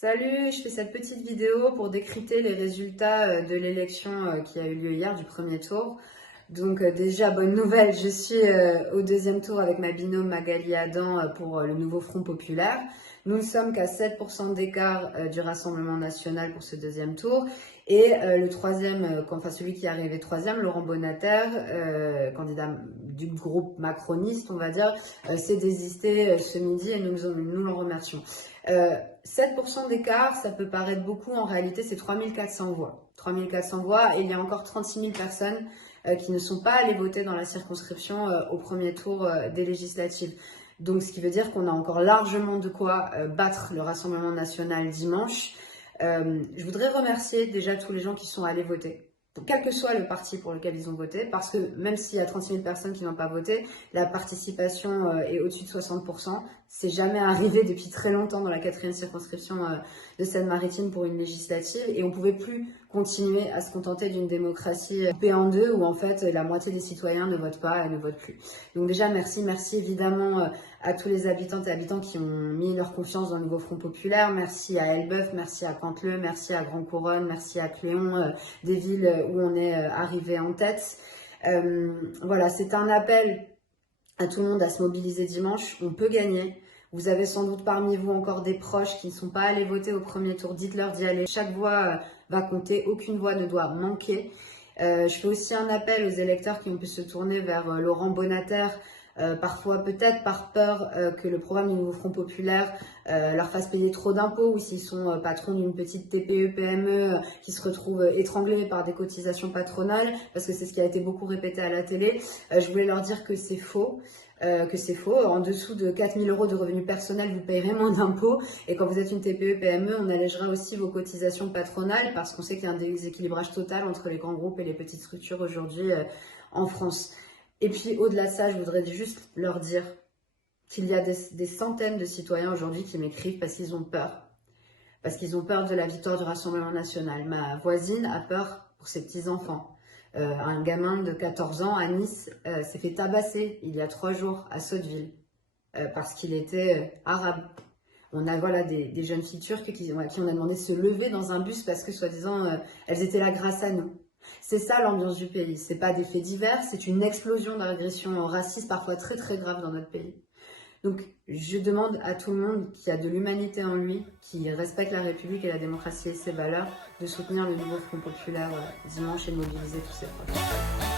Salut, je fais cette petite vidéo pour décrypter les résultats de l'élection qui a eu lieu hier du premier tour. Donc déjà, bonne nouvelle, je suis au deuxième tour avec ma binôme Magali Adam pour le nouveau Front Populaire. Nous ne sommes qu'à 7% d'écart du Rassemblement National pour ce deuxième tour. Et le troisième, enfin celui qui est arrivé troisième, Laurent Bonnetter, candidat du groupe macroniste, on va dire, s'est désisté ce midi et nous l'en remercions. 7% d'écart, ça peut paraître beaucoup, en réalité c'est 3400 voix. 3400 voix et il y a encore 36 000 personnes qui ne sont pas allées voter dans la circonscription au premier tour des législatives. Donc ce qui veut dire qu'on a encore largement de quoi battre le Rassemblement National dimanche. Je voudrais remercier déjà tous les gens qui sont allés voter, quel que soit le parti pour lequel ils ont voté, parce que même s'il y a 36 000 personnes qui n'ont pas voté, la participation est au-dessus de 60%. C'est jamais arrivé depuis très longtemps dans la 4e circonscription de Seine-Maritime pour une législative, et on pouvait plus continuer à se contenter d'une démocratie coupée en deux où en fait la moitié des citoyens ne votent pas et ne votent plus. Donc déjà merci évidemment à tous les habitantes et habitants qui ont mis leur confiance dans le nouveau Front Populaire. Merci à Elbeuf, merci à Canteleu, merci à Grand Couronne, merci à Cléon, des villes où on est arrivé en tête. Voilà, c'est un appel à tout le monde à se mobiliser dimanche. On peut gagner. Vous avez sans doute parmi vous encore des proches qui ne sont pas allés voter au premier tour. Dites-leur d'y aller. Chaque voix va compter. Aucune voix ne doit manquer. Je fais aussi un appel aux électeurs qui ont pu se tourner vers Laurent Bonnetter, parfois peut-être par peur que le programme du nouveau Front Populaire leur fasse payer trop d'impôts, ou s'ils sont patrons d'une petite TPE-PME qui se retrouvent étranglés par des cotisations patronales, parce que c'est ce qui a été beaucoup répété à la télé. Je voulais leur dire que c'est faux. En dessous de 4 000 € de revenus personnels, vous payerez moins d'impôts. Et quand vous êtes une TPE-PME, on allégera aussi vos cotisations patronales, parce qu'on sait qu'il y a un déséquilibrage total entre les grands groupes et les petites structures aujourd'hui en France. Et puis au-delà de ça, je voudrais juste leur dire qu'il y a des centaines de citoyens aujourd'hui qui m'écrivent parce qu'ils ont peur. Parce qu'ils ont peur de la victoire du Rassemblement National. Ma voisine a peur pour ses petits-enfants. Un gamin de 14 ans à Nice s'est fait tabasser il y a 3 jours à Sotteville parce qu'il était arabe. On a des jeunes filles turques à qui on a demandé de se lever dans un bus parce que soi-disant elles étaient là grâce à nous. C'est ça l'ambiance du pays. C'est pas des faits divers, c'est une explosion d'agressions racistes parfois très très graves dans notre pays. Donc, je demande à tout le monde qui a de l'humanité en lui, qui respecte la République et la démocratie et ses valeurs, de soutenir le nouveau Front Populaire dimanche et de mobiliser tous ses proches.